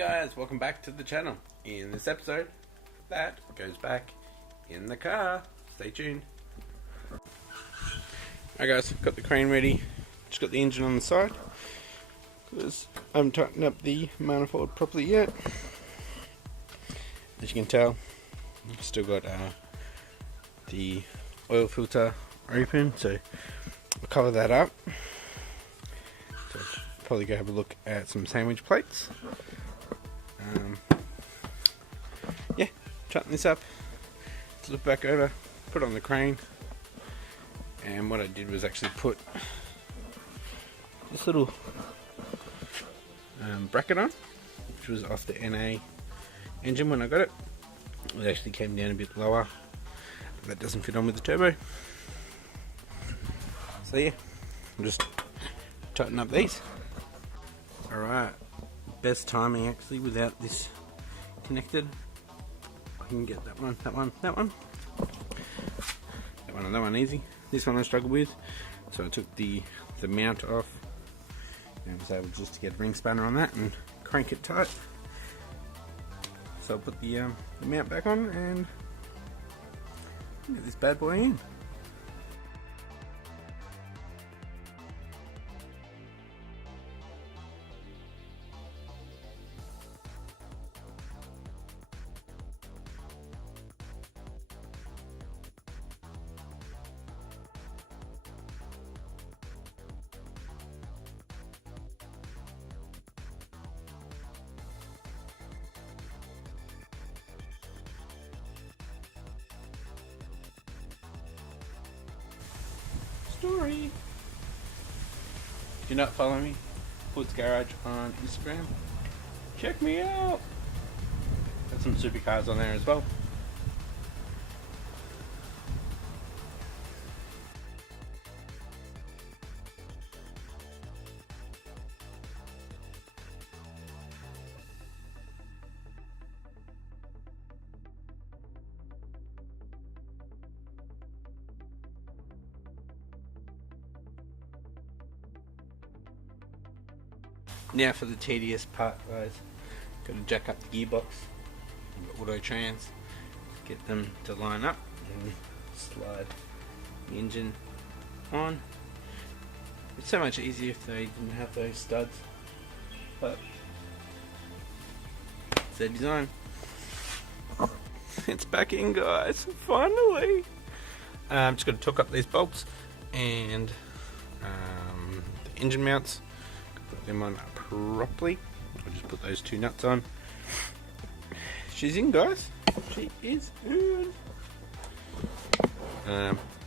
guys, welcome back to the channel. In this episode, that goes back in the car. Stay tuned. Alright guys, got the crane ready. Just got the engine on the side because I haven't tightened up the manifold properly yet. As you can tell, I've still got the oil filter open, so I'll cover that up. So I'll probably go have a look at some sandwich plates. Yeah, tighten this up. Let's look back over, put it on the crane, and what I did was actually put this little bracket on, which was off the NA engine when I got it. It actually came down a bit lower, but that doesn't fit on with the turbo. So yeah, I'll just tighten up these. Alright, best timing actually without this connected. I can get that one, that one, that one. That one and that one easy. This one I struggled with, so I took the mount off and was able just to get a ring spanner on that and crank it tight. So I'll put the mount back on and get this bad boy in. Story. If you're not following me, Ford's Garage on Instagram, check me out. Got some supercars on there as well. Now for the tedious part, guys. Got to jack up the gearbox and the auto trans, get them to line up and slide the engine on. It's so much easier if they didn't have those studs, but it's their design. It's back in, guys, finally. I'm just going to torque up these bolts and the engine mounts. Put them on properly. I'll just put those two nuts on. She's in, guys. She is in.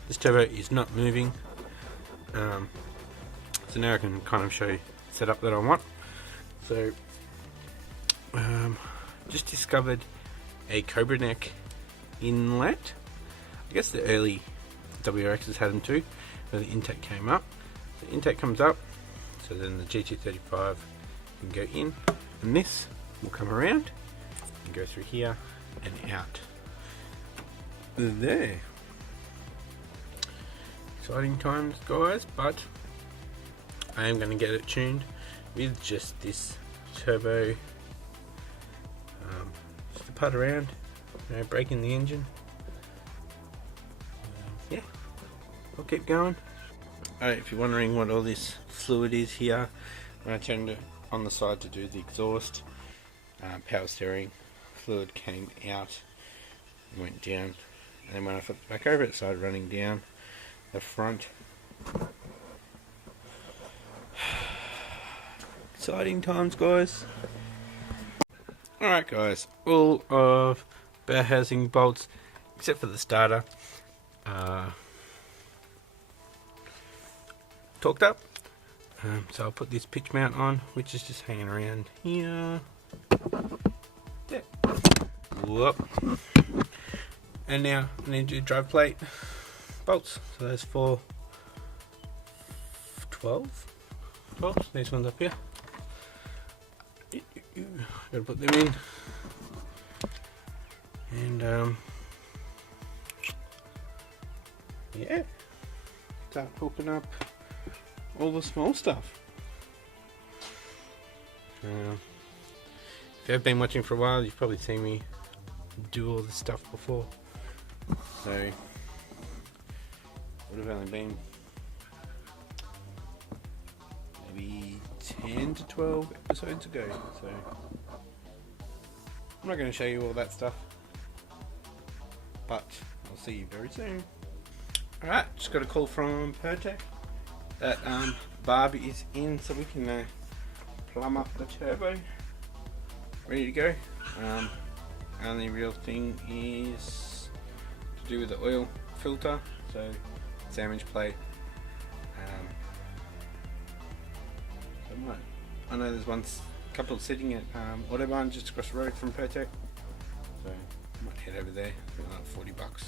This turbo is not moving. So now I can kind of show you the setup that I want. So, just discovered a Cobra neck inlet. I guess the early WRXs had them too, where the intake came up. The intake comes up, so then the GT35 can go in, and this will come around and go through here and out there. Exciting times, guys, but I am going to get it tuned with just this turbo, just to putt around, you know, breaking the engine. Yeah, I'll keep going. Alright, if you're wondering what all this fluid is here, when I turned it on the side to do the exhaust, power steering fluid came out and went down, and then when I flipped it back over, it started running down the front. Exciting times, guys. Alright guys, all of our housing bolts except for the starter torqued up, so I'll put this pitch mount on, which is just hanging around here. Yeah. Whoop. And now I need to do drive plate bolts, so there's 4 12 these ones up here. Gotta put them in, and yeah, start hooking up all the small stuff. If you've been watching for a while, you've probably seen me do all this stuff before. So, would have only been maybe 10 to 12 episodes ago. So, I'm not going to show you all that stuff, but I'll see you very soon. Alright, just got a call from Pertec that Barb is in, so we can plumb up the turbo. Ready to go. Only real thing is to do with the oil filter, so sandwich plate. I know there's one couple sitting at Autobahn just across the road from Pertec, so I might head over there for like $40.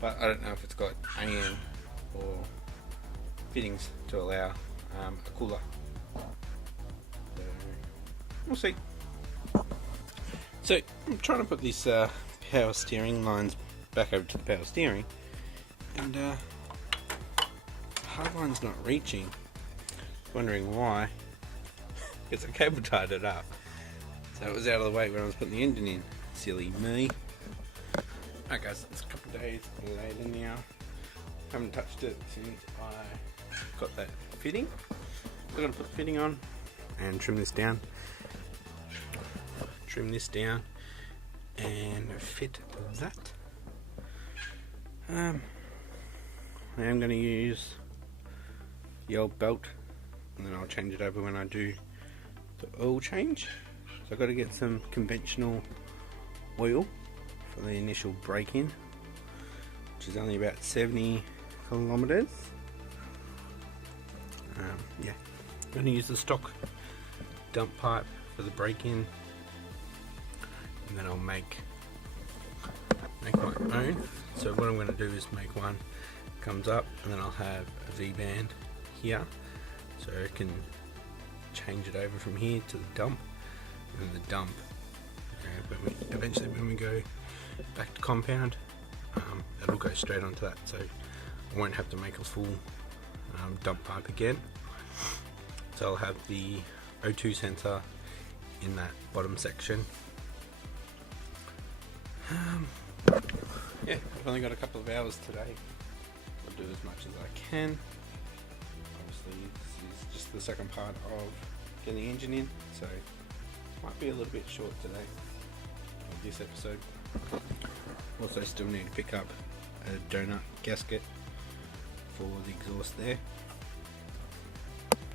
But I don't know if it's got AN or fittings to allow a cooler. So we'll see. So I'm trying to put these power steering lines back over to the power steering, and the hard line's not reaching. Wondering why? Because I cable tied it up, so it was out of the way when I was putting the engine in. Silly me. Alright guys, it's a couple of days later now. Haven't touched it since I got that fitting. I've got to put the fitting on and trim this down. Trim this down and fit that. I am going to use the old belt, and then I'll change it over when I do the oil change. So I've got to get some conventional oil for the initial break-in, which is only about 70 kilometers. Yeah, I'm going to use the stock dump pipe for the break-in, and then I'll make my own. So what I'm going to do is make one comes up, and then I'll have a V-band here, so I can change it over from here to the dump, and then the dump. Eventually, when we go back to compound, it'll go straight onto that, so I won't have to make a full dump pipe again. So I'll have the O2 sensor in that bottom section. Yeah, I've only got a couple of hours today. I'll do as much as I can. Obviously, this is just the second part of getting the engine in, so it might be a little bit short today of this episode. Also, still need to pick up a donut gasket for the exhaust there.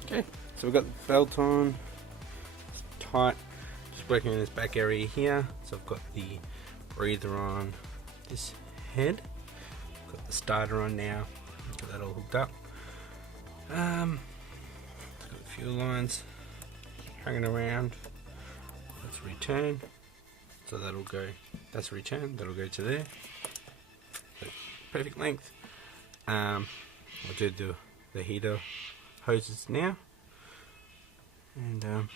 Okay, so we've got the belt on, it's tight, just working in this back area here. So I've got the breather on this head, got the starter on now, got that all hooked up. Got the fuel lines hanging around. That's return, so that'll go, that's return, that'll go to there. So perfect length. I'll do the heater hoses now, and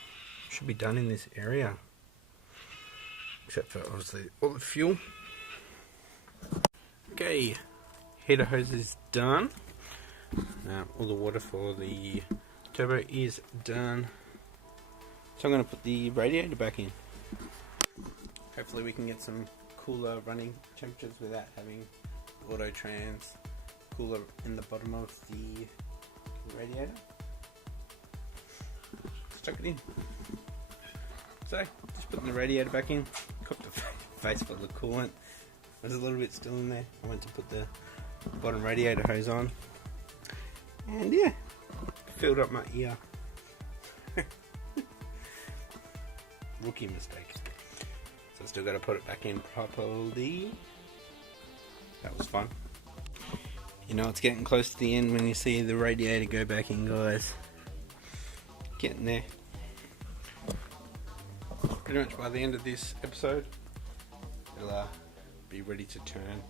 should be done in this area, except for obviously all the fuel. Okay, heater hose is done. All the water for the turbo is done, so I'm going to put the radiator back in. Hopefully we can get some cooler running temperatures without having auto trans cooler in the bottom of the radiator. Stuck it in. So, just putting the radiator back in. Cooked the face full of coolant. There's a little bit still in there. I went to put the bottom radiator hose on, and yeah, filled up my ear. Rookie mistake. So I still got to put it back in properly. That was fun. You know, it's getting close to the end when you see the radiator go back in, guys. Getting there. Pretty much by the end of this episode, it'll be ready to turn.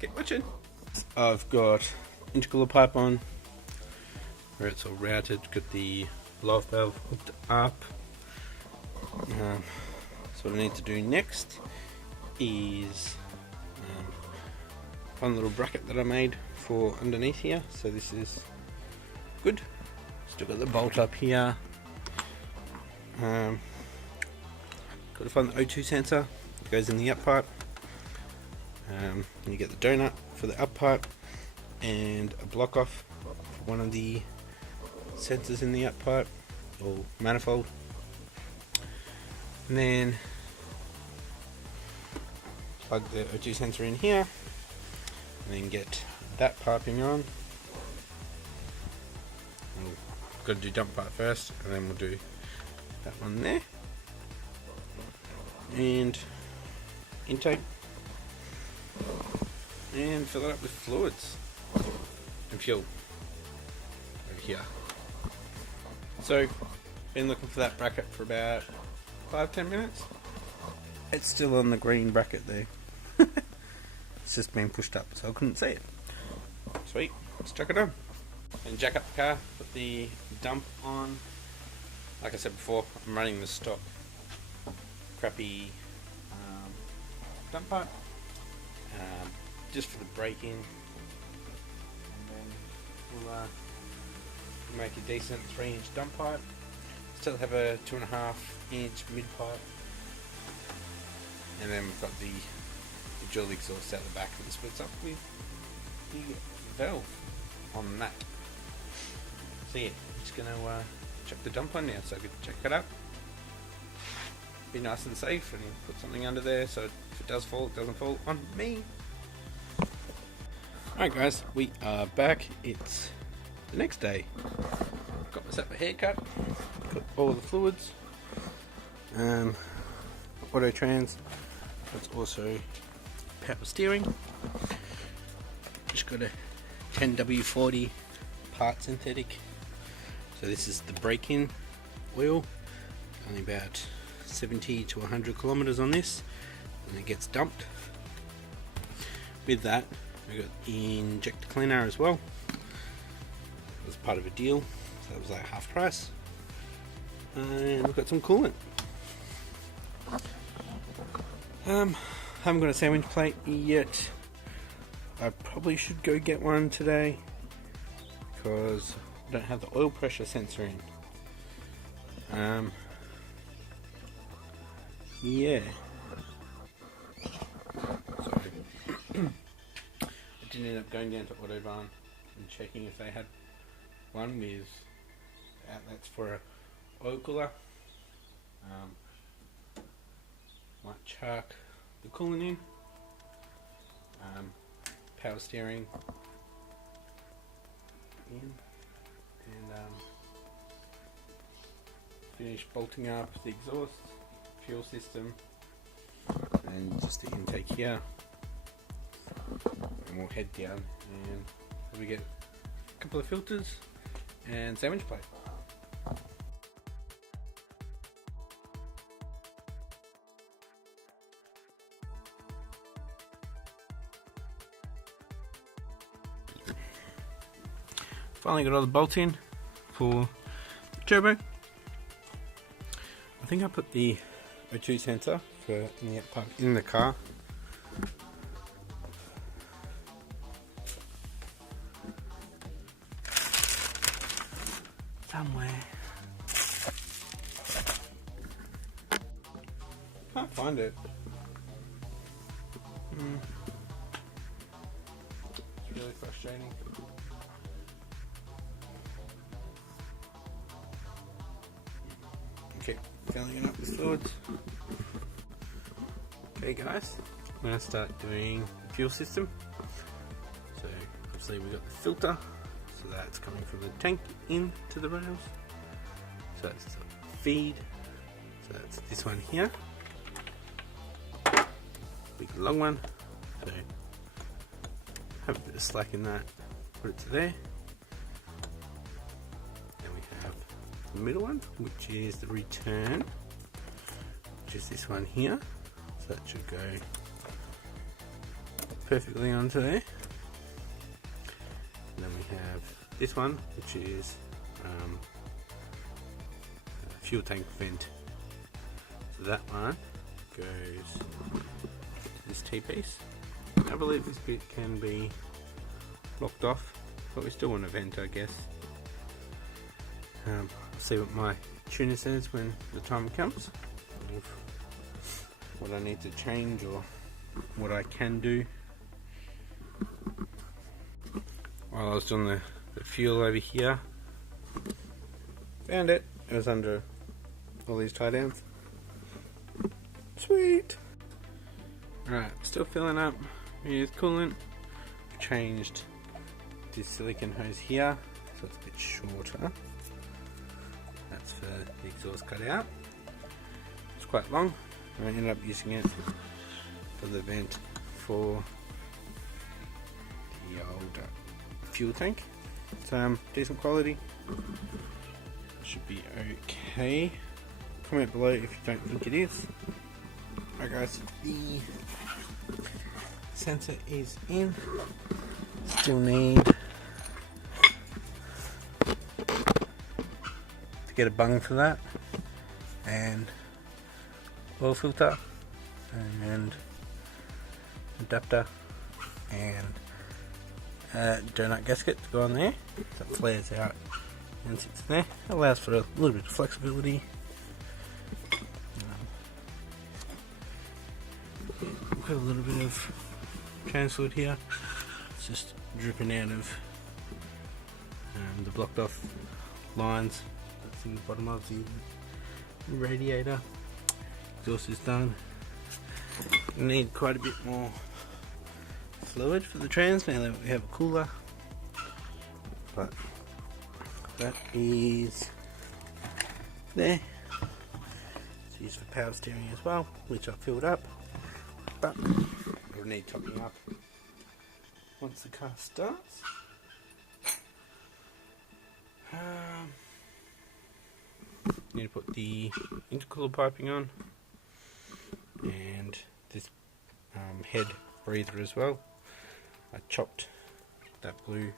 Get watching. I've got intercooler pipe on, where it's all routed. Got the loft valve hooked up. So what I need to do next is one little bracket that I made for underneath here. So this is good. Still got the bolt up here. Got to find the O2 sensor. It goes in the up pipe. And you get the donut for the up pipe and a block off for one of the sensors in the up pipe or manifold. And then plug the O2 sensor in here and then get that piping on. We've got to do dump pipe first and then we'll do that one there. And intake. And fill it up with fluids and fuel over here. So, been looking for that bracket for about 5-10 minutes. It's still on the green bracket there. It's just been pushed up so I couldn't see it. Sweet, let's chuck it on. And jack up the car, put the dump on. Like I said before, I'm running the stock crappy dump pipe. Just for the break-in, and then we'll make a decent 3-inch dump pipe. Still have a 2.5-inch mid pipe, and then we've got the dual exhaust out the back that splits up with the valve on that. So yeah, I'm just gonna chuck the dump on now so I can check it up. Be nice and safe, and put something under there so if it does fall, it doesn't fall on me. Alright guys, we are back. It's the next day. Got myself a haircut, got all the fluids, auto trans, that's also power steering. Just got a 10W40 part synthetic. So this is the break-in oil, only about 70 to 100 kilometers on this, and it gets dumped. With that, we got the injector cleaner as well. It was part of a deal, so that was like half price. And we've got some coolant. Haven't got a sandwich plate yet. I probably should go get one today because I don't have the oil pressure sensor in. Yeah. So I did end up going down to Autobarn and checking if they had one with outlets for a oil cooler. Might chuck the coolant in. Power steering in, and finish bolting up the exhaust, fuel system, and just the intake here. And we'll head down and probably get a couple of filters and sandwich plate. Finally got all the bolts in for the turbo. I think I put the O2 sensor for in the car. Somewhere. Can't find it. It's really frustrating. Okay, filling it up with fluids. Okay guys, I'm going to start doing the fuel system. So obviously we've got the filter, so that's coming from the tank into the rails. So that's the feed, so that's this one here. Big long one, so have a bit of slack in that, put it to there. The middle one, which is the return, which is this one here, so that should go perfectly onto there. And then we have this one, which is a fuel tank vent. So that one goes to this T-piece. I believe this bit can be locked off, but we still want a vent, I guess. I'll see what my tuner says when the time comes, of what I need to change or what I can do. While I was doing the fuel over here, found it. It was under all these tie downs. Sweet. Alright, still filling up with coolant. Changed this silicone hose here, so it's a bit shorter. That's for the exhaust cut out. It's quite long. I ended up using it for the vent for the old fuel tank. It's decent quality. Should be okay. Comment below if you don't think it is. Alright guys, the sensor is in. Still need to get a bung for that, and oil filter, and adapter, and donut gasket to go on there, so it flares out and sits there. It allows for a little bit of flexibility. Got a little bit of trans fluid here. It's just dripping out of the blocked off lines that's in the bottom of the radiator. Exhaust is done. Need quite a bit more fluid for the trans now that we have a cooler, but that is there. It's used for power steering as well, which I filled up, but it'll need topping up once the car starts. Need to put the intercooler piping on, and this head breather as well. I chopped that blue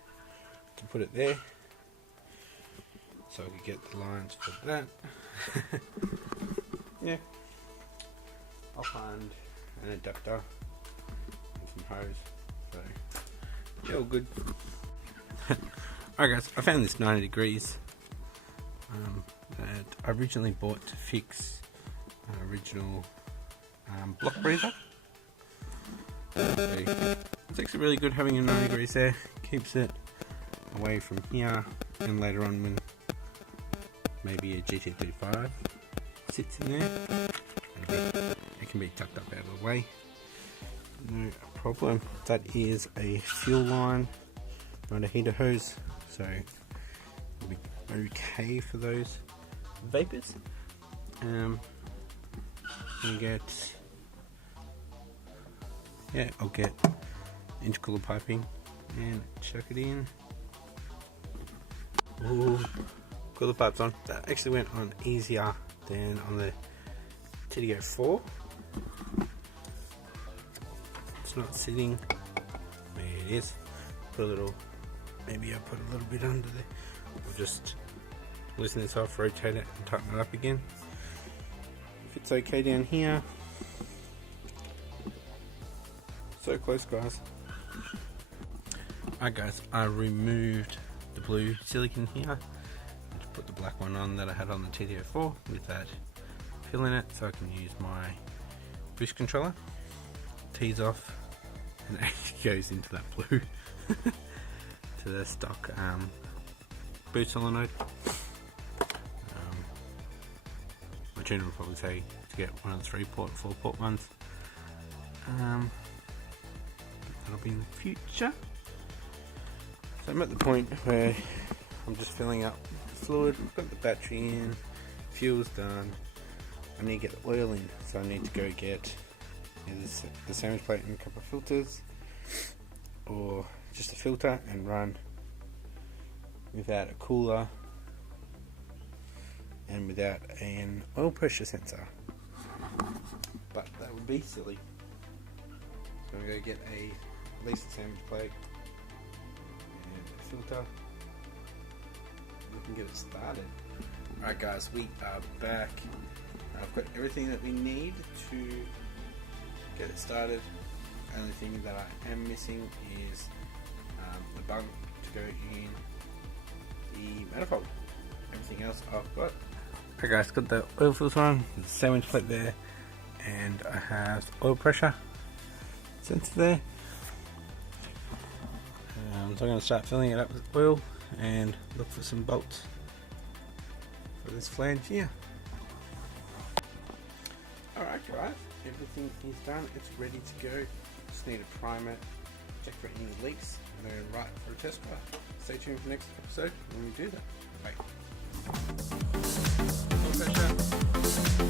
to put it there, so I could get the lines for that. Yeah, I'll find an adapter and some hose, so yeah, all good. Alright guys, I found this 90 degrees that I originally bought to fix an original block breather. It's actually really good having a 90 degrees there. Keeps it away from here, and later on when maybe a GT35 sits in there, it can be tucked up out of the way. No problem. That is a fuel line, not a heater hose, so it'll be okay for those vapors. I'll get intercooler piping and chuck it in. Ooh, cooler pipes on. That actually went on easier than on the TDO 4. It's not sitting. There it is. Put a little. Maybe I put a little bit under there. We'll just loosen this off, rotate it, and tighten it up again. If it's okay down here. So close, guys. Alright guys, I removed the blue silicone here. Just put the black one on that I had on the TDO4 with that fill in it, so I can use my boost controller. Tees off, and it actually goes into that blue to the stock boot solenoid. My tuner would probably say to get one of the 3-port, 4-port ones. That'll be in the future. So I'm at the point where I'm just filling up fluid, got the battery in, fuel's done. I need to get the oil in, so I need to go get either the sandwich plate and a couple of filters, or just a filter and run without a cooler and without an oil pressure sensor. But that would be silly. So I'm going to go get at least a sandwich plate and a filter. We can get it started. Alright guys, we are back. I've got everything that we need to get it started. The only thing that I am missing is the bung to go in the manifold. everything else I've got. Okay guys, got the oil filter on, the sandwich plate there, and I have oil pressure sensor there. So I'm going to start filling it up with oil and look for some bolts for this flange here. Alright guys, everything is done, it's ready to go. Just need to prime it, check for any leaks, and then right for a test drive. Stay tuned for the next episode when we do that. Bye. Oil pressure.